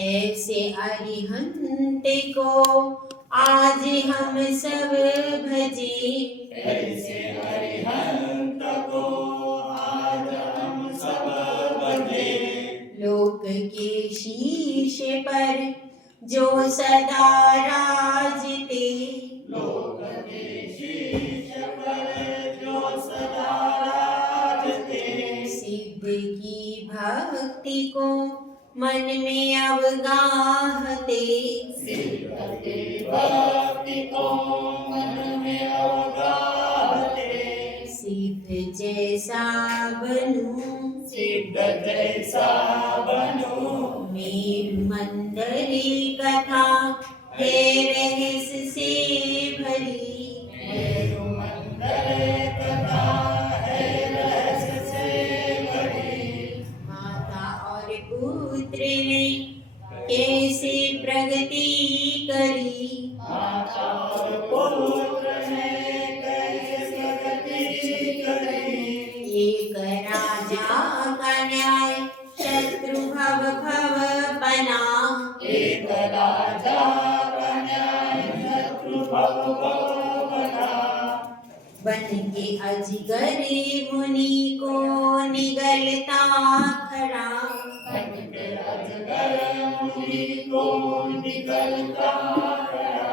ऐसे अरिहंत को आज हम सब भजे, ऐसे अरिहंत को आज हम सब भजे। लोक के शीश पर जो सदा राजते, लोक के शीश पर जो सदा राजते। सिद्ध की भक्ति को मन में अवगाहते, सिद्ध की भक्ति को मन में अवगाहते। सिद्ध जैसा बनूं, सिद्ध जैसा बनूं। मेरु मंदरी कथा है रहस्य से भरी, मेरु मंदर कथा है रहस्य से भरी। माता और पुत्र ने कैसे प्रगति करी, माता और पुत्र ने कैसे प्रगति करी। एक राजा का न्याय शत्रु भव भव बना, एक राजा का न्याय शत्रु भव भव बना। बन के अजगरी मुनि को निगलता खड़ा, बन के अजगर मुनि को निगलता खड़ा।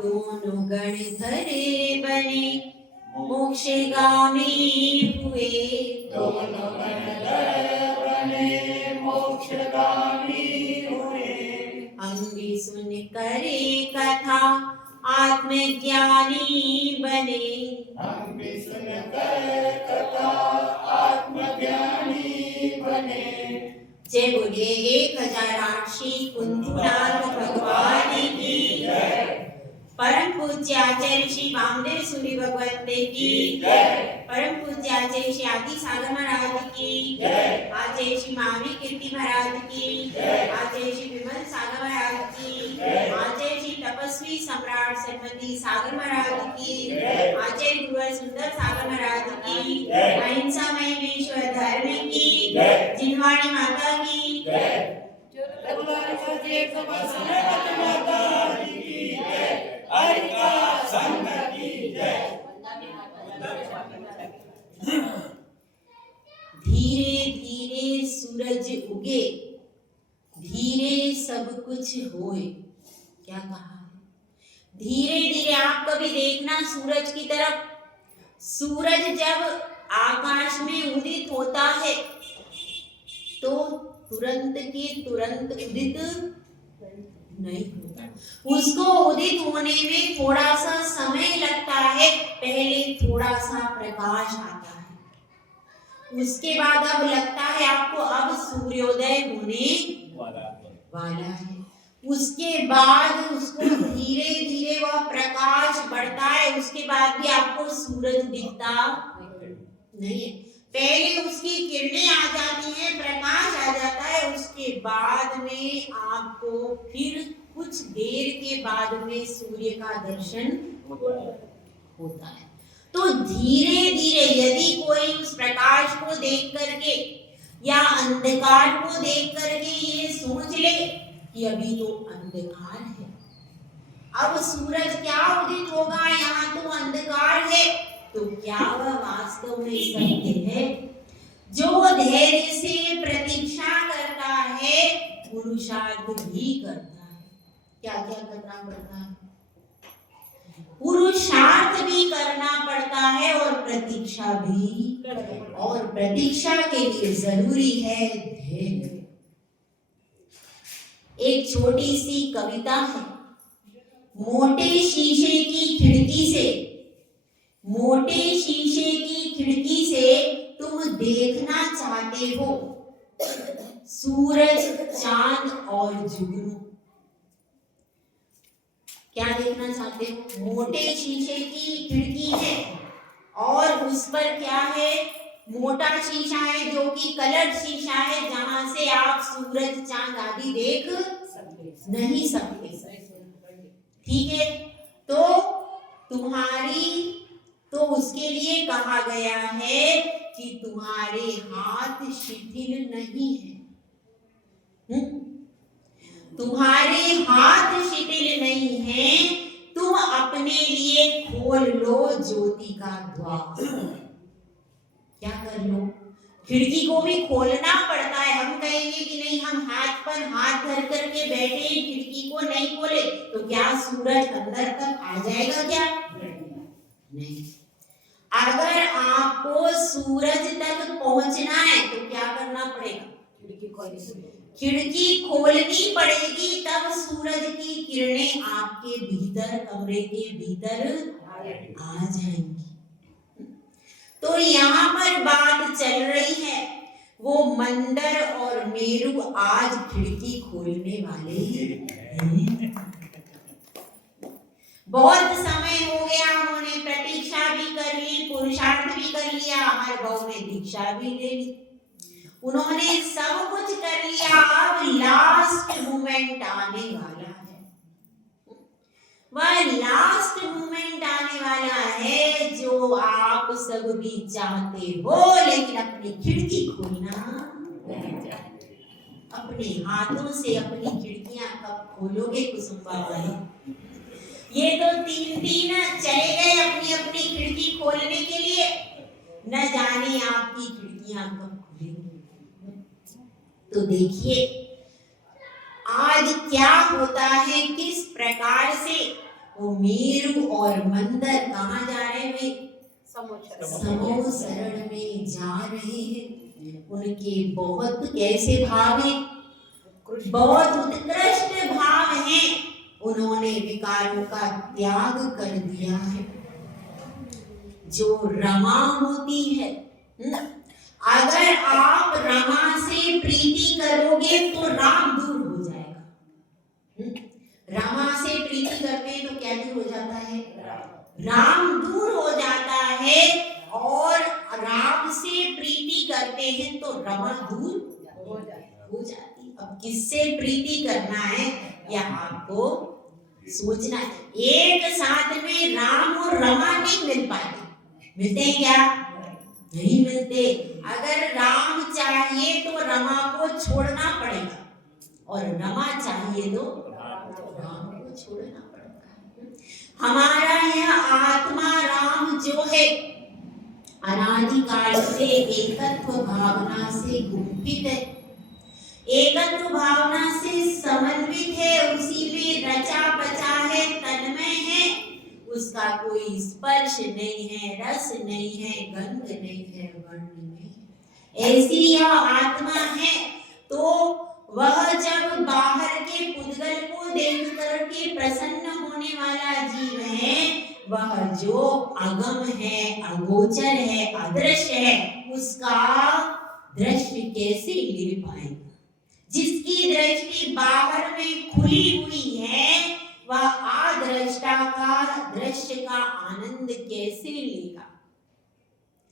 दोनों गणधरे बने मोक्षगामी हुए, दोनों गणधर बने मोक्षगामी हुए। हम भी सुन करे कथा आत्मज्ञानी बने, हम भी सुनकर कथा आत्मज्ञानी बने। जय बोलिए 1008 श्री कुंथुनाथ भगवान की जय। परम पूज्य आचार्य श्री वामदेव सूरि भगवत की जय। परम पूज्य आचार्य श्री आदि सागर महाराज की जय। आचार्य श्री महावीर कीर्ति महाराज की जय। आचार्य श्री विमल सागर महाराज की जय। आचार्य श्री तपस्वी सम्राट सरस्वती सागर महाराज की जय। आचार्य गुरुवर सुंदर सागर महाराज की जय। अहिंसामय विश्व धर्म की जय। जिनवाणी माता की जय। माता की जय। हरिका संघ की जय। धीरे धीरे सूरज उगे, धीरे सब कुछ होए। क्या कहा है? धीरे धीरे आप कभी देखना सूरज की तरफ, सूरज जब आकाश में उदित होता है तो तुरंत के तुरंत उदित नहीं होता, उसको उदित होने में थोड़ा सा समय लगता है। पहले थोड़ा सा प्रकाश आता है, उसके बाद अब लगता है आपको अब सूर्योदय होने वाला है। उसके बाद उसको धीरे धीरे वह प्रकाश बढ़ता है, उसके बाद भी आपको सूरज दिखता नहीं है। पहले उसकी किरणें आ जाती हैं, प्रकाश आ जाता है, उसके बाद में आपको फिर कुछ देर के बाद में सूर्य का दर्शन होता है। तो धीरे धीरे यदि कोई उस प्रकाश को देख करके या अंधकार को देख करके ये सोच ले कि अभी तो अंधकार है, अब सूरज क्या उदित होगा, यहाँ तो अंधकार है, तो क्या वह वास्तव में सत्य है? जो धैर्य से प्रतीक्षा करता है पुरुषार्थ भी करता है। क्या क्या करना पड़ता है? पुरुषार्थ भी करना पड़ता है और प्रतीक्षा भी, और प्रतीक्षा के लिए जरूरी है धैर्य। एक छोटी सी कविता है। मोटे शीशे की खिड़की से, मोटे शीशे की खिड़की से तुम देखना चाहते हो सूरज, चांद और जुगनू। क्या देखना चाहते हो? मोटे शीशे की खिड़की है और उस पर क्या है? मोटा शीशा है जो कि कलर्ड शीशा है, जहां से आप सूरज, चांद आदि देख नहीं सकते। ठीक है, तो तुम्हारी, तो उसके लिए कहा गया है कि तुम्हारे हाथ शिथिल नहीं है। तुम्हारे हाथ शिथिल नहीं है, तुम अपने लिए खोल लो ज्योति का द्वार। क्या कर लो? खिड़की को भी खोलना पड़ता है। हम कहेंगे कि नहीं, हम हाथ पर हाथ धर करके बैठे, खिड़की को नहीं खोले तो क्या सूरज अंदर तक आ जाएगा? क्या नहीं। अगर आपको सूरज तक पहुंचना है तो क्या करना पड़ेगा? खिड़की खोलनी पड़ेगी, तब सूरज की किरणें आपके भीतर, कमरे के भीतर आ जाएंगी। तो यहाँ पर बात चल रही है, वो मंदर और मेरु आज खिड़की खोलने वाले हैं। बहुत समय हो गया, उन्होंने प्रतीक्षा भी कर ली, पुरुषार्थ भी कर लिया, हर भाव में दीक्षा भी ले ली, उन्होंने सब कुछ कर लिया। अब लास्ट मोमेंट आने वाला है, वह लास्ट मोमेंट आने वाला है जो आप सब भी चाहते हो, लेकिन अपनी खिड़की खोलना नहीं चाहते। अपने हाथों से अपनी खिड़कियां कब खोलोगे कुसुम्बा वाली? ये तो तीन चले गए अपनी अपनी खिड़की खोलने के लिए, न जाने आपकी खिड़कियां कब खुलेंगी। तो देखिए आज क्या होता है, किस प्रकार से वो मेरु और मंदर कहाँ जा रहे हैं भाई? समो शरण में जा रहे हैं। उनके बहुत कैसे भाव हैं? बहुत उत्कृष्ट भाव हैं। उन्होंने विकारों का त्याग कर दिया है। जो रमा होती है, अगर आप रमा से प्रीति करोगे तो राम दूर हो जाएगा। रमा से प्रीति करते हैं तो क्या दूर हो जाता है? राम दूर हो जाता है। और राम से प्रीति करते हैं तो रमा दूर हो जाती। अब किससे प्रीति करना है यह आपको सोचना है। एक साथ में राम और रमा नहीं मिल पाते। मिलते हैं क्या? नहीं मिलते। अगर राम चाहिए तो रमा को छोड़ना पड़ेगा, और रमा चाहिए तो राम को छोड़ना पड़ेगा। हमारा यह आत्मा राम जो है अनादिकाल से एकत्व भावना से गुंफित है, एकत्व भावना से समन्वित है, उसी में रचा बचा है, तन्मय है। उसका कोई स्पर्श नहीं है, रस नहीं है, गंध नहीं है, वर्ण नहीं है। ऐसी यह आत्मा है। तो वह जब बाहर के पुद्गल को देख करके प्रसन्न होने वाला जीव है, वह जो अगम है, अगोचर है, अदृश्य है, उसका दृष्टि कैसे ले पाएगा? जिसकी दृष्टि बाहर में खुली हुई है, वह आदृष्टा का दृश्य का आनंद कैसे लेगा?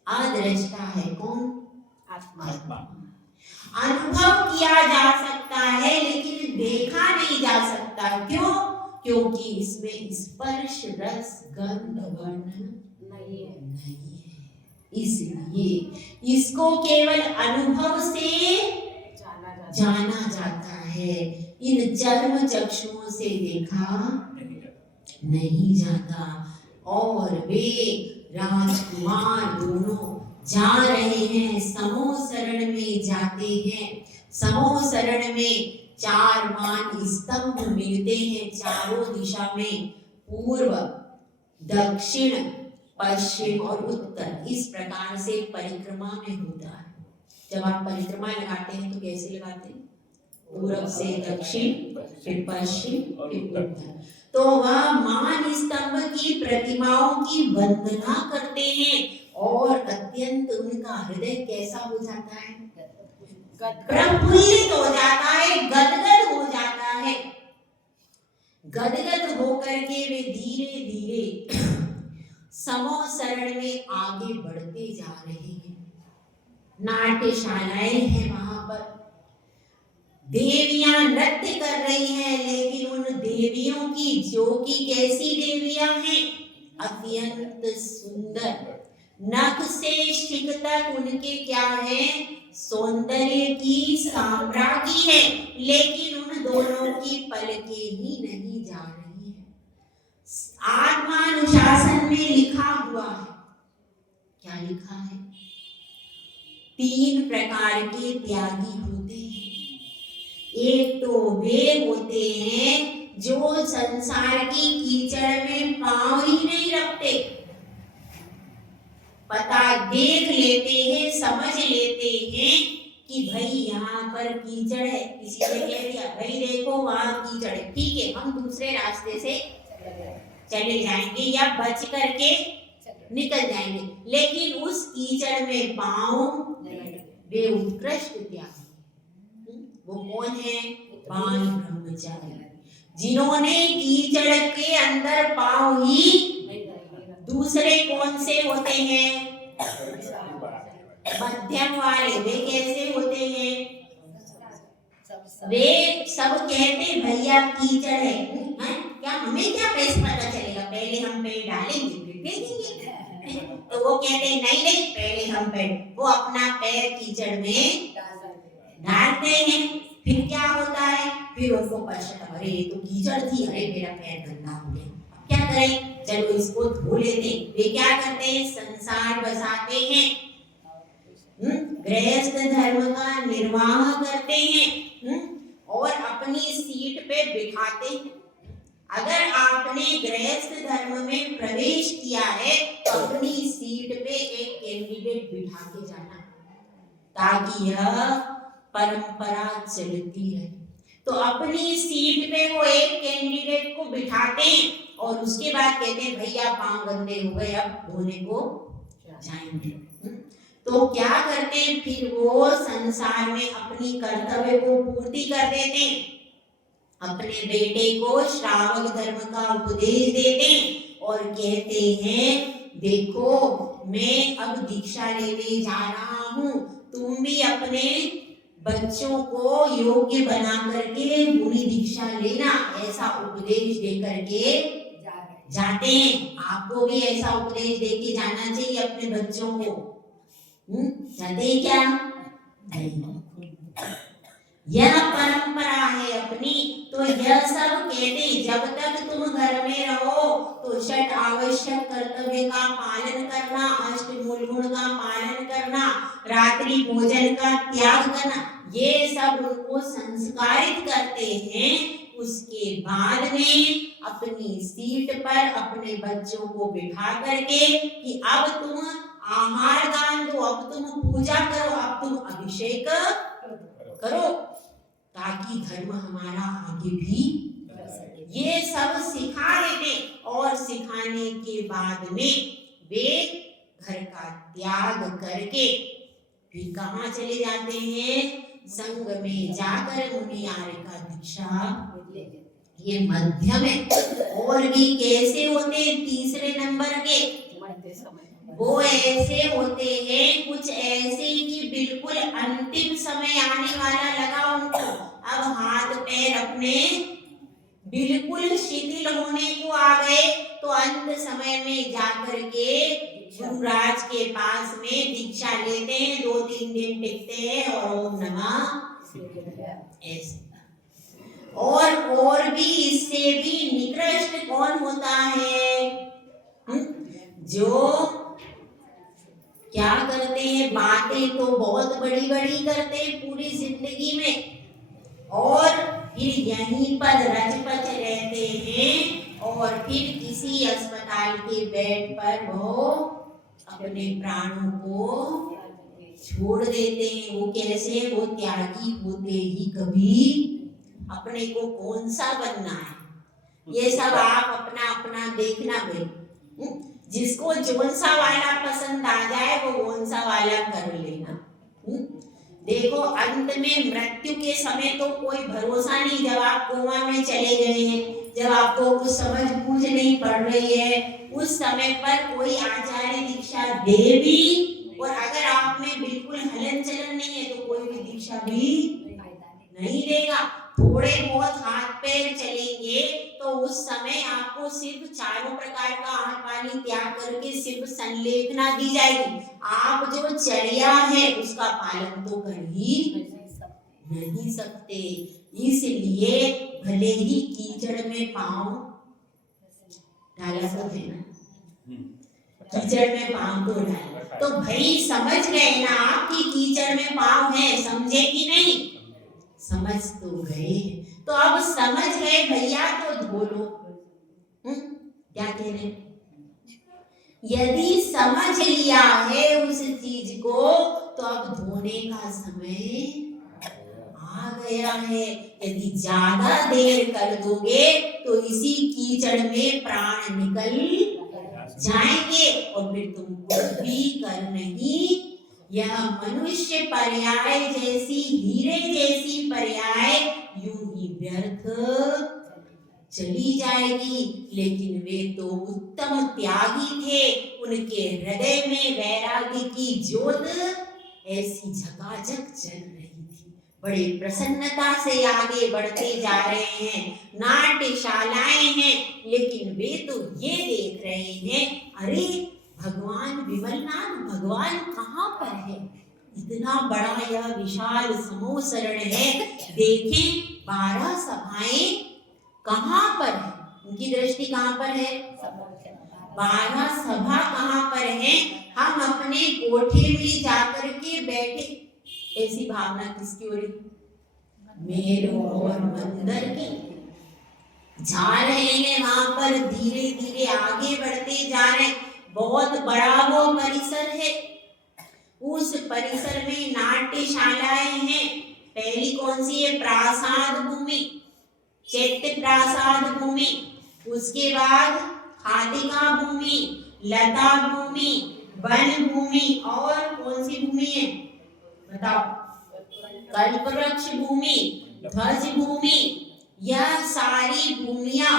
आदृष्टा है कौन? आत्मा। अनुभव किया जा सकता है लेकिन देखा नहीं जा सकता। क्यों? क्योंकि इसमें स्पर्श, रस, गंध, वर्ण नहीं है। इसलिए इसको केवल अनुभव से जाना जाता है, इन चर्म चक्षुओं से देखा नहीं जाता। और वे राजकुमार दोनों जा रहे हैं, समो शरण में जाते हैं। समो शरण में 4 मान स्तंभ मिलते हैं चारों दिशा में, पूर्व, दक्षिण, पश्चिम और उत्तर। इस प्रकार से परिक्रमा में होता है। जब आप परिक्रमा लगाते हैं तो कैसे लगाते हैं? पूर्व से दक्षिण, फिर पश्चिम, फिर उत्तर। तो वह मान स्तंभ की प्रतिमाओं की वंदना करते हैं और अत्यंत उनका हृदय कैसा हो जाता है? प्रफुल्लित हो जाता है, गदगद हो जाता है। गदगद होकर के वे धीरे धीरे समो शरण में आगे बढ़ते जा रहे हैं। नाट्यशालाएं हैं वहां पर, देवियां नृत्य कर रही हैं, लेकिन उन देवियों की, जो कि कैसी देवियां हैं? अत्यंत सुंदर, नख से शिख तक उनके क्या है, सौंदर्य की साम्राज्ञी है, लेकिन उन दोनों की पलकें ही नहीं जा रही है। आत्मानुशासन में लिखा हुआ है, क्या लिखा है, 3 प्रकार के त्यागी होते हैं। एक तो वे होते हैं जो संसार की कीचड़ में पांव ही नहीं रखते, पता देख लेते हैं, समझ लेते हैं कि भाई यहाँ पर कीचड़ है, किसी ने कह दिया भाई देखो वहां कीचड़ है, ठीक है हम दूसरे रास्ते से चले जाएंगे या बच करके निकल जाएंगे, लेकिन उस कीचड़ में पांव, वे उत्कृष्ट त्यागी। वो कौन है, बाल ब्रह्मचारी, जिन्होंने कीचड़ के अंदर पांव ही, दूसरे कौन से होते हैं, मध्यम वाले, वे कैसे होते हैं, वे सब कहते भैया कीचड़ है, क्या हमें क्या पैसे पता चलेगा, पहले हम पैर डालेंगे फिर फेंकेंगे, तो वो कहते नहीं नहीं पहले हम पैर, वो अपना पैर कीचड़ में डालते हैं, फिर क्या होता है, फिर उनको पश्चाताप, अरे ये तो कीचड़ थी, अरे मेरा पैर गंदा हो गया, अब क्या करें, चलो इसको धो लेते। वे क्या करते हैं, संसार बसाते हैं, गृहस्थ धर्म का निर्वाह करते हैं और अपनी सीट पे बिठाते हैं। अगर आपने गृहस्थ धर्म में प्रवेश किया है तो अपनी सीट पे एक कैंडिडेट बिठा के जाना, ताकि यह परंपरा चलती रहे। तो अपनी सीट पे वो एक कैंडिडेट को बिठाते हैं और उसके बाद कहते हैं भैया पांव गंदे हो गए, अब धोने को जाएंगे। तो क्या करते हैं, फिर वो संसार में अपनी कर्तव्य को पूर्ति कर देते हैं, अपने बेटे को श्रावक धर्म का उपदेश देते हैं और कहते हैं देखो मैं अब दीक्षा लेने जा रहा हूँ, तुम भी अपने बच्चों को योग्य बना करके बुरी दीक्षा लेना, ऐसा उपदेश दे करके जाते हैं। आपको भी ऐसा उपदेश दे के जाना चाहिए अपने बच्चों को, जाते हैं क्या, यह परंपरा है अपनी। तो यह सब कहते जब तक तुम घर में रहो तो 6 आवश्यक कर्तव्य का पालन करना, अष्टमूल गुण का पालन करना, रात्रि भोजन का त्याग करना, ये सब उनको संस्कारित करते हैं। उसके बाद में अपनी सीट पर अपने बच्चों को बिठा करके कि अब तुम आहार दान दो, अब तुम पूजा करो, अब तुम अभिषेक करो, ताकि धर्म हमारा आगे भी, ये सब सिखा देते। और सिखाने के बाद में वे घर का त्याग करके फिर कहाँ चले जाते हैं, संघ में जाकर मुनियार का दीक्षा। ये मध्यम है। और भी कैसे होते, तीसरे नंबर के, वो ऐसे होते हैं कुछ ऐसे कि बिल्कुल अंतिम समय आने वाला लगा उनको, अब हाथ पैर अपने बिल्कुल शिथिल होने को आ गए, तो अंत समय में जाकर के गुरुराज के पास में दीक्षा लेते हैं, 2-3 दिन टिकते हैं और ओम नमः ऐसे। और भी इससे भी निकृष्ट कौन होता है, जो क्या करते हैं, बातें तो बहुत बड़ी बड़ी करते हैं पूरी जिंदगी में, और फिर यहीं पर रच-पच रहते हैं, और फिर किसी अस्पताल के बेड पर वो अपने प्राणों को छोड़ देते हैं। वो कैसे, वो त्यागी होते ही कभी अपने को कौन सा बनना है, ये सब आप अपना अपना देखना भाई, जिसको जोन सा वाला पसंद आ जाए वो कौन सा वाला कर लेना। देखो अंत में मृत्यु के समय तो कोई भरोसा नहीं, जब आप कोमा में चले गए हैं, जब आपको कुछ समझ बूझ नहीं पड़ रही है, उस समय पर कोई आचार्य दीक्षा दे भी, और अगर आप में बिल्कुल हलन चलन नहीं है तो कोई भी दीक्षा भी नहीं देगा। थोड़े बहुत हाथ पैर चलेंगे तो उस समय आपको सिर्फ चारों प्रकार का आहार पानी त्याग करके सिर्फ संलेखना दी जाएगी। आप जो चर्या है उसका पालन तो कर ही नहीं सकते। इसलिए भले ही कीचड़ में पांव डाला तो है ना, कीचड़ में पांव तो डाला, तो भाई समझ गए ना आप कि कीचड़ में पांव है, समझे कि नहीं? समझ तो गए। तो अब समझ गए भैया तो धो लो। क्या कह रहे? यदि समझ लिया है उस चीज को तो अब धोने का समय आ गया है। यदि ज्यादा देर कर दोगे तो इसी कीचड़ में प्राण निकल जाएंगे और फिर तुम कुछ भी कर नहीं। यह मनुष्य पर्याय जैसी, हीरे जैसी पर्याय यूं ही व्यर्थ चली जाएगी। लेकिन वे तो उत्तम त्यागी थे, उनके हृदय में वैराग्य की ज्योत ऐसी झकाझक जल रही थी। बड़े प्रसन्नता से आगे बढ़ते जा रहे हैं। नाट्यशालाएं हैं, लेकिन वे तो ये देख रहे हैं, अरे भगवान विमलनाथ भगवान कहाँ पर है? इतना बड़ा यह विशाल समोसरण है, देखें 12 सभाएं कहाँ पर है? उनकी दृष्टि कहाँ पर है? 12 सभा कहाँ पर है? हम अपने कोठे में जाकर के बैठे, ऐसी भावना किसकी हो रही? मेरू और मंदिर की। जा रहे हैं वहां पर, धीरे धीरे आगे बढ़ते जा रहे हैं। बहुत बड़ा वो परिसर है, उस परिसर में नाट्यशालाएं हैं। पहली कौन सी है? प्रासाद भूमि, चैत्य प्रासाद भूमि। उसके बाद खातिका भूमि, लता भूमि, वन भूमि, और कौन सी भूमि है बताओ? कल्पवृक्ष भूमि, ध्वज भूमि, यह सारी भूमियां।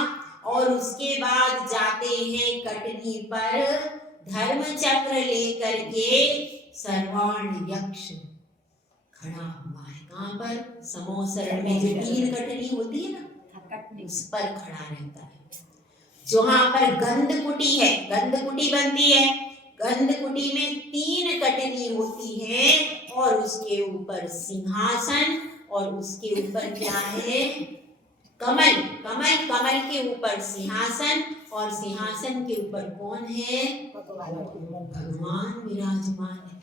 और उसके बाद जाते हैं कटनी पर, धर्म चक्र लेकर के सर्वाण यक्ष खड़ा हुआ है। कहाँ पर? समोसरण में जो 3 कटनी होती है ना, उस पर खड़ा रहता है। जहाँ पर गंधकुटी है, गंधकुटी बनती है, गंधकुटी में 3 कटनी होती है और उसके ऊपर सिंहासन, और उसके ऊपर क्या है? कमल। कमल, कमल के ऊपर सिंहासन, और सिंहासन के ऊपर कौन है? भगवान विराजमान है,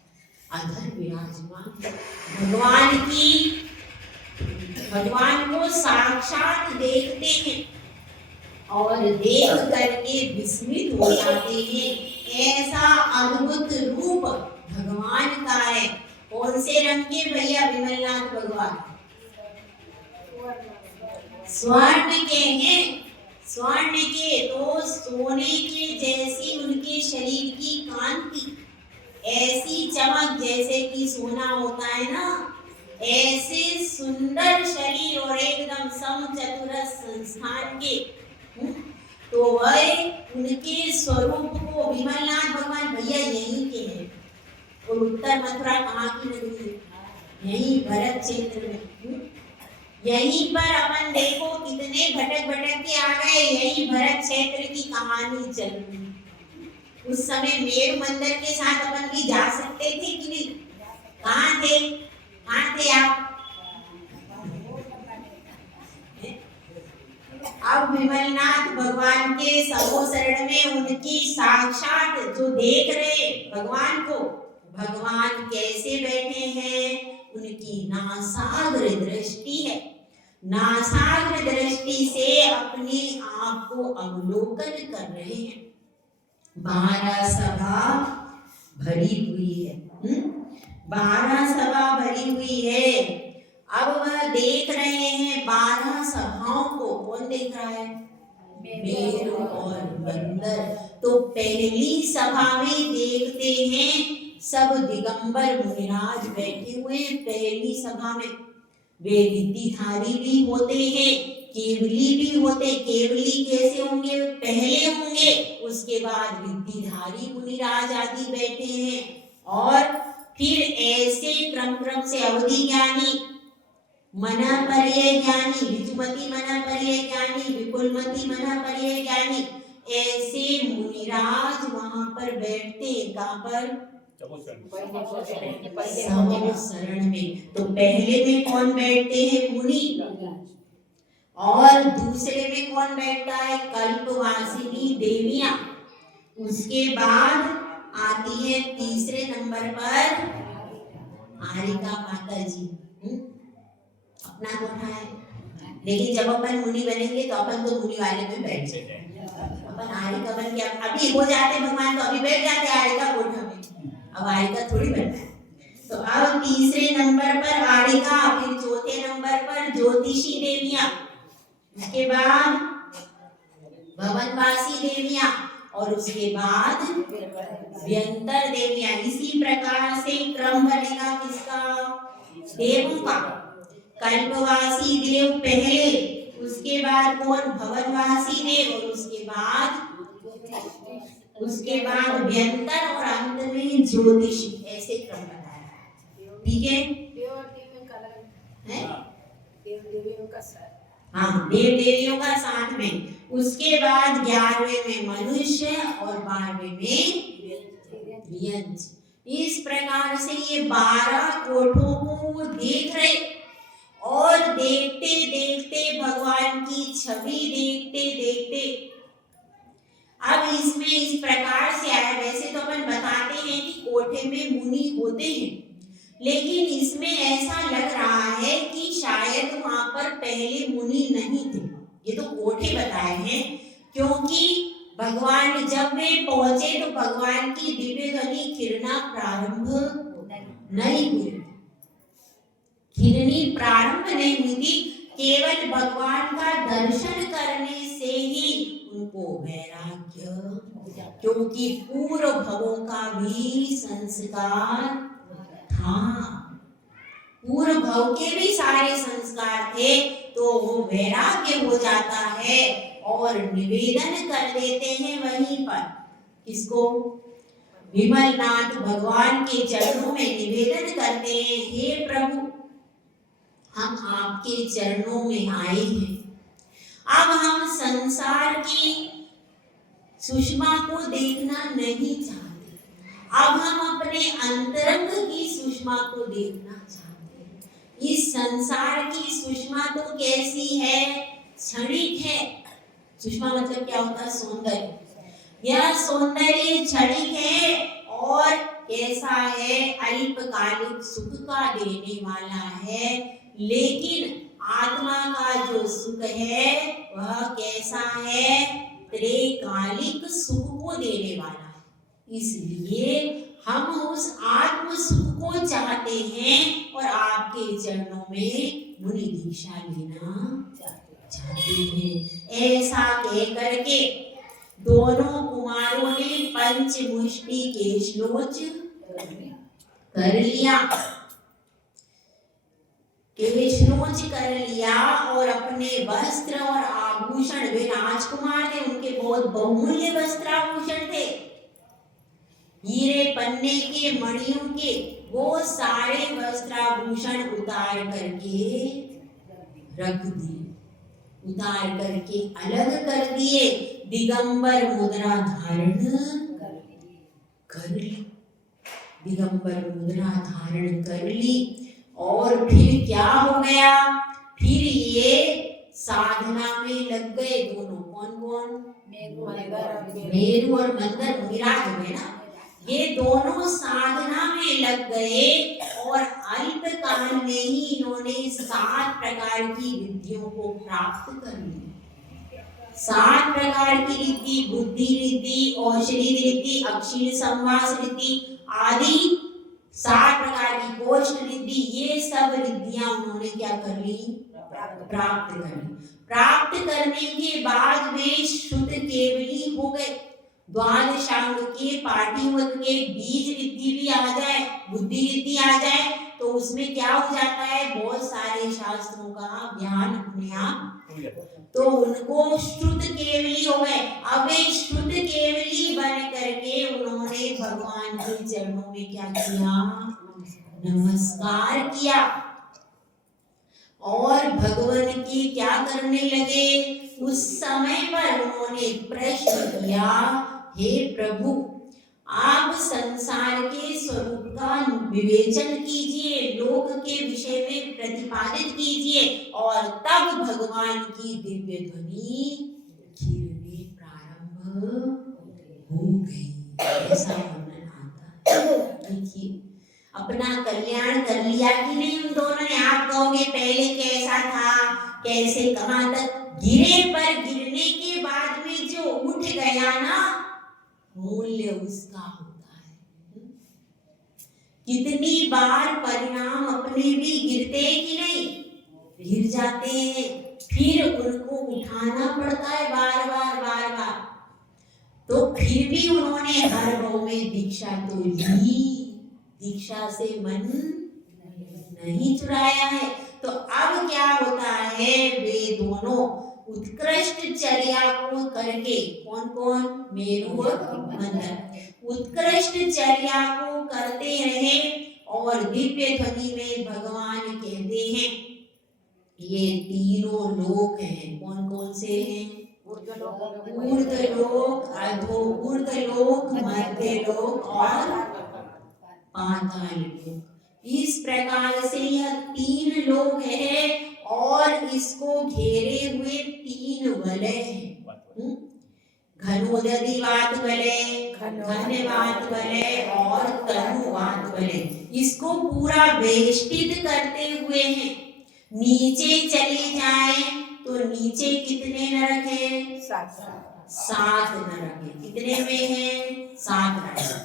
अधर विराजमान है। भगवान को साक्षात देखते हैं और देख करके विस्मित हो जाते हैं। ऐसा अद्भुत रूप भगवान का है। कौन से रंग के भैया विमलनाथ भगवान? स्वर्ण के हैं, स्वर्ण के। तो सोने के जैसी उनके शरीर की कांति, ऐसी चमक जैसे कि सोना होता है ना, ऐसे सुंदर शरीर और एकदम समचतुरस संस्थान के। तो वह उनके स्वरूप को विमलनाथ भगवान भैया यहीं के हैं। और उत्तर मथुरा कहाँ की नगरी है? यहीं भरत क्षेत्र में। यहीं पर अपन देखो कितने भटक भटक के आ गए, यही भरत क्षेत्र की कहानी चल रही। उस समय मेरु मंदिर के साथ अपन भी जा सकते थे कि नहीं? कहाँ थे? कहाँ थे आप? अब विमलनाथ भगवान के समोसरण में उनकी साक्षात जो देख रहे भगवान को, भगवान कैसे बैठे हैं? उनकी नासाग्र दृष्टि है। नासाग्र दृष्टि से अपने आप को अवलोकन कर रहे हैं। 12 सभा भरी हुई है। 12 सभा भरी हुई है। अब वह देख रहे हैं 12 सभाओं को। कौन देख रहा है? मेरु और बंदर। तो पहली सभा में देखते हैं सब दिगंबर मुनिराज बैठे हुए हैं। पहली सभा में वे विद्याधारी भी होते हैं, केवली भी होते। केवली कैसे होंगे? पहले होंगे, उसके बाद विद्याधारी मुनिराज आदि बैठे हैं, और फिर ऐसे क्रम क्रम से अवधि ज्ञानी, मना पर्ये ज्ञानी, ऋजुमती मना पर्ये ज्ञानी, विपुलमती मना पर्ये ज्ञानी, ऐसे मुनिराज वहां पर बैठते हैं। कहाँ पर? समो शरण में। तो पहले में कौन बैठते हैं? मुनि। और दूसरे में कौन बैठता है? कल्पवासिनी देवियां। उसके बाद आती है तीसरे नंबर पर आरिका माता जी। अपना कोठा है, लेकिन जब अपन मुनि बनेंगे तो अपन तो मुनि वाले में बैठ जाएंगे। अपन आरिका बन के अभी हो जाते भगवान, तो अभी बैठ जाते आरिका कोठा में। अब आरिका थोड़ी बनना है। तो अब तीसरे नंबर पर आरिका, फिर चौथे नंबर पर ज्योतिषी देवियां, उसके बाद भवनवासी देवियां, और उसके बाद व्यंतर देवियां। इसी प्रकार से क्रम बनेगा किसका? देवों का। कल्पवासी देव पहले, उसके बाद कौन? भवनवासी देव, और उसके बाद व्यंतर, और अंत में ज्योतिषी। ऐसे क्रम बताया। ठीक है? हाँ, देव देवियों का साथ में। उसके बाद 11वें में मनुष्य और 12वें में व्यंज। इस प्रकार से ये 12 कोठों को देख रहे, और देखते देखते भगवान की छवि देखते देखते अब इसमें इस प्रकार से आया। वैसे तो अपन बताते हैं कि कोठे में मुनि होते हैं, लेकिन इसमें ऐसा लग रहा है कि शायद वहां पर पहले मुनि नहीं थे। ये तो कोठे बताए हैं, क्योंकि भगवान जब वे पहुंचे तो भगवान की दिव्य ध्वनि खिरना प्रारंभ नहीं हुई, खिरनी प्रारंभ नहीं हुई थी। केवल भगवान का दर्शन करने से ही उनको वैराग्य, क्योंकि पूर्व भवों का भी संस्कार था, पूर्व भव के भी सारे संस्कार थे, तो वो वैराग्य हो जाता है और निवेदन कर देते हैं वहीं पर। किसको? विमलनाथ भगवान के चरणों में निवेदन करते हैं, हे प्रभु, हम आपके चरणों में आए हैं। अब हम संसार की सुषमा को देखना नहीं चाहते, अब हम अपने अंतरंग की सुषमा को देखना चाहते हैं। इस संसार की सुषमा तो कैसी है? क्षणिक है। सुषमा मतलब क्या होता है? सौंदर्य। यह सौंदर्य क्षणिक है और कैसा है? अल्पकालिक सुख का देने वाला है। लेकिन आत्मा का जो सुख है वह कैसा है? त्रिकालिक सुख को देने वाला है। इसलिए हम उस आत्म सुख को चाहते हैं और आपके चरणों में मुनि दीक्षा लेना चाहते हैं। ऐसा कह करके दोनों कुमारों ने पंचमुष्टि केशलोच कर लिया, केशलोच कर लिया, और अपने वस्त्र और आभूषण, वे राजकुमार थे, उनके बहुत बहुमूल्य वस्त्र आभूषण थे, हीरे पन्ने के, मणियों के, वो सारे वस्त्र आभूषण उतार करके रख दिए, उतार करके अलग कर दिए। दिगंबर मुद्रा धारण कर ली, दिगंबर मुद्रा धारण कर ली। और फिर क्या हो गया? फिर ये साधना में लग गए दोनों। कौन कौन? मेरु और मंदर विराज हुए ना, ये दोनों साधना में लग गए और अल्प काल में ही इन्होंने 7 प्रकार की रिद्धियों को प्राप्त कर लिया। 7 प्रकार की रिद्धि, बुद्धि रिद्धि, औषधि रिद्धि, अक्षीण संवास रिद्धि आदि 7 प्रकार की कोष्ठ रिद्धि, ये सब रिद्धियां उन्होंने क्या कर ली? प्राप्त कर ली। प्राप्त करने के बाद वे शुद्ध केवली हो गए। द्वादशांग के पाठिवत के बीज रिद्धि भी आ जाए, बुद्धि रिद्धि आ जाए, तो उसमें क्या हो जाता है? बहुत सारे शास्त्रों का ज्ञान अपने आप, तो उनको शुद्ध केवली हो गए। अब वे शुद्ध केवली बन करके उन्होंने भगवान के चरणों में क्या किया? नमस्कार किया। और भगवान की क्या करने लगे? उस समय पर उन्होंने प्रश्न किया, हे प्रभु, आप संसार के स्वरूप का विवेचन कीजिए, लोक के विषय में प्रतिपादित कीजिए। और तब भगवान की दिव्य ध्वनि गिरने प्रारंभ हो गई। ऐसा वर्णन आता है। देखिए, अपना कल्याण कर लिया कि नहीं उन दोनों ने? आप कहोगे पहले कैसा था, कैसे कहां तक गिरे, पर गिरने के बाद में जो उठ गया ना, मूल्य उसका होता है। कितनी बार परिणाम अपने भी गिरते कि नहीं? गिर जाते हैं, फिर उनको उठाना पड़ता है बार बार बार बार। तो फिर भी उन्होंने हर भाव में दीक्षा तो ली, दीक्षा से मन नहीं चुराया है। तो अब क्या होता है? वे दोनों उत्कृष्ट चर्या को करके, कौन कौन? मेरु और मंदर, उत्कृष्ट चर्या को करते रहे। और दिव्य ध्वनि में भगवान कहते हैं, ये तीनों लोक हैं। कौन कौन से हैं? ऊर्ध्वलोक, अधोऊर्ध्वलोक, मध्यलोक और पाताल लोक। इस प्रकार से यह तीन लोक है और इसको घेरे हुए तीन वलय हैं। घनोदधिवात वलय, घनवात वलय और तनुवात वलय। इसको पूरा वेष्टित करते हुए हैं। नीचे चले जाएं तो नीचे कितने नरक हैं? 7 नरक हैं। कितने में हैं? 7 राजक।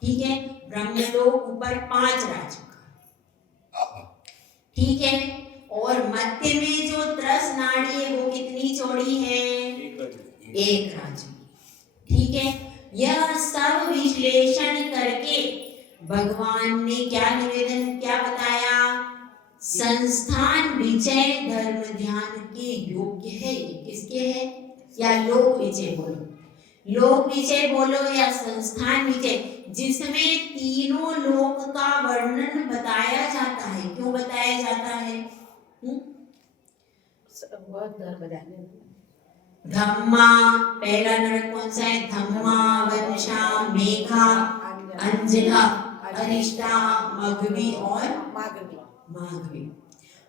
ठीक है। ब्रह्मलोक ऊपर 5 राजक। ठीक है। और मध्य में जो त्रस नाड़ी है वो कितनी चौड़ी है? 1 राजक। ठीक है। यह सब विश्लेषण करके भगवान ने क्या निवेदन, क्या बताया? संस्थान विजय धर्म ध्यान के योग्य है। किसके है? या लोक विजय बोलो, लोक विजय बोलो या संस्थान विजय, जिसमें तीनों लोक का वर्णन बताया जाता है। क्यों बताया जाता है? धम्मा, पहला नरक कौन सा है? धम्मा, वंशा, मेघा, अंजना, अरिष्टा, मघवी और माघवी।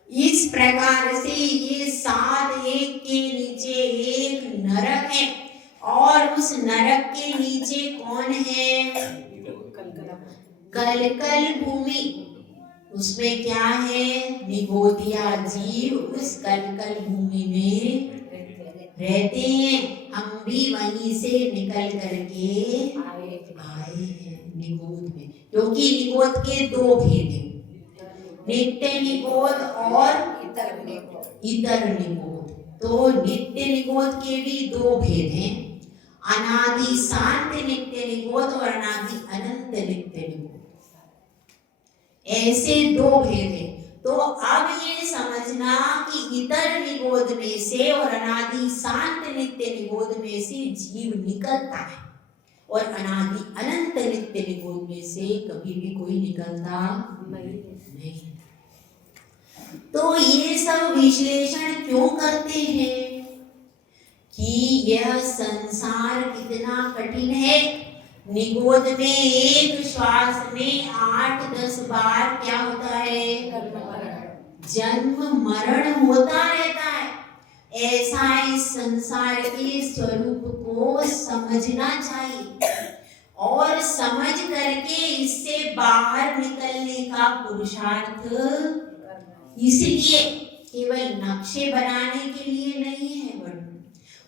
इस प्रकार से ये 7 एक के नीचे एक नरक है। और उस नरक के नीचे कौन है? कलकल भूमि। उसमें क्या है? निगोदिया जीव उस कलकल भूमि में रहते हैं। हम भी वहीं से निकल करके आए हैं निगोद में, क्योंकि निगोद के 2 भेद हैं, नित्य निगोद और इतर निगोद। तो नित्य निगोद के भी 2 भेद हैं, अनादि शांत नित्य निगोद और अनादि अनंत नित्य निगोद। ऐसे 2 भेद हैं। तो अब ये समझना कि इतर निगोद में से और अनादि शांत नित्य निगोद में से जीव निकलता है और अनादि अनंत नित्य निगोद में से कभी भी कोई निकलता नहीं। तो ये सब विश्लेषण क्यों करते हैं कि यह संसार कितना कठिन है। निगोद में एक श्वास में 8-10 बार क्या होता है? जन्म मरण होता रहता है। ऐसा इस संसार के स्वरूप को समझना चाहिए और समझ करके इससे बाहर निकलने का पुरुषार्थ, इसलिए केवल नक्शे बनाने के लिए नहीं है वर्णन।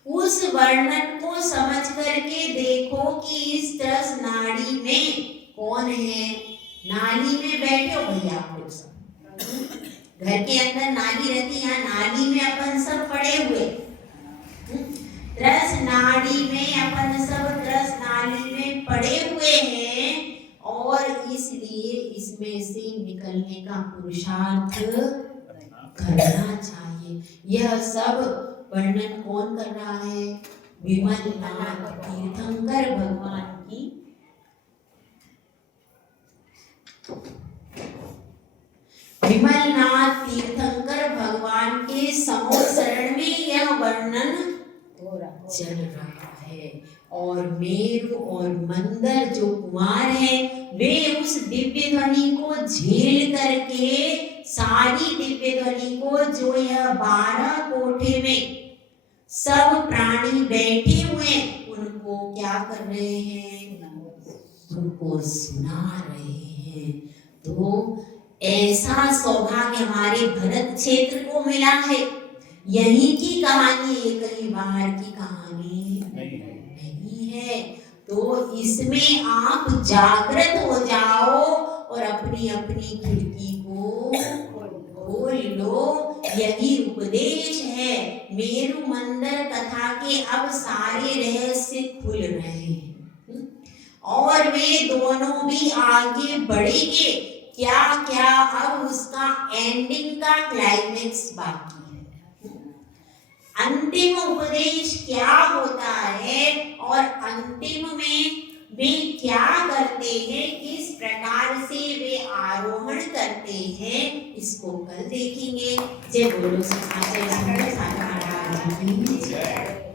उस वर्णन को समझ करके देखो कि इस त्रस नाड़ी में कौन है। नाली में बैठे हो भैया आप लोग सब, घर के अंदर नाली रहती है, नाली में अपन सब पड़े हुए। त्रस नाड़ी में अपन सब त्रस नाली में पड़े हुए हैं और इसलिए इसमें से निकलने का पुरुषार्थ करना चाहिए। यह सब वर्णन कौन कर रहा है? विमलनाथ तीर्थंकर भगवान की विमलनाथ तीर्थंकर समूह शरण में यह वर्णन चल रहा है। और मेरु और मंदर जो कुमार है वे उस दिव्य ध्वनि को झेल करके सारी दिव्य ध्वनि को जो यह 12 कोठे में सब प्राणी बैठे हुए हैं उनको क्या कर रहे हैं, उनको सुना रहे हैं। तो ऐसा सौभाग्य हमारे भरत क्षेत्र को मिला है। यहीं की कहानी, ये कहीं बाहर की कहानी नहीं है। तो इसमें आप जागृत हो जाओ और अपनी अपनी खिड़की को खोल लो। यही उपदेश है। मेरु मंदिर कथा के अब सारे रहस्य खुल रहे हैं और वे दोनों भी आगे बढ़ेंगे। क्या क्या अब उसका एंडिंग का क्लाइमेक्स बाकी है। अंतिम उपदेश क्या होता है और अंतिम में वे क्या करते हैं, किस प्रकार से वे आरोहण करते हैं, इसको कल देखेंगे। जय बोलो सच्चे दरबार की जय।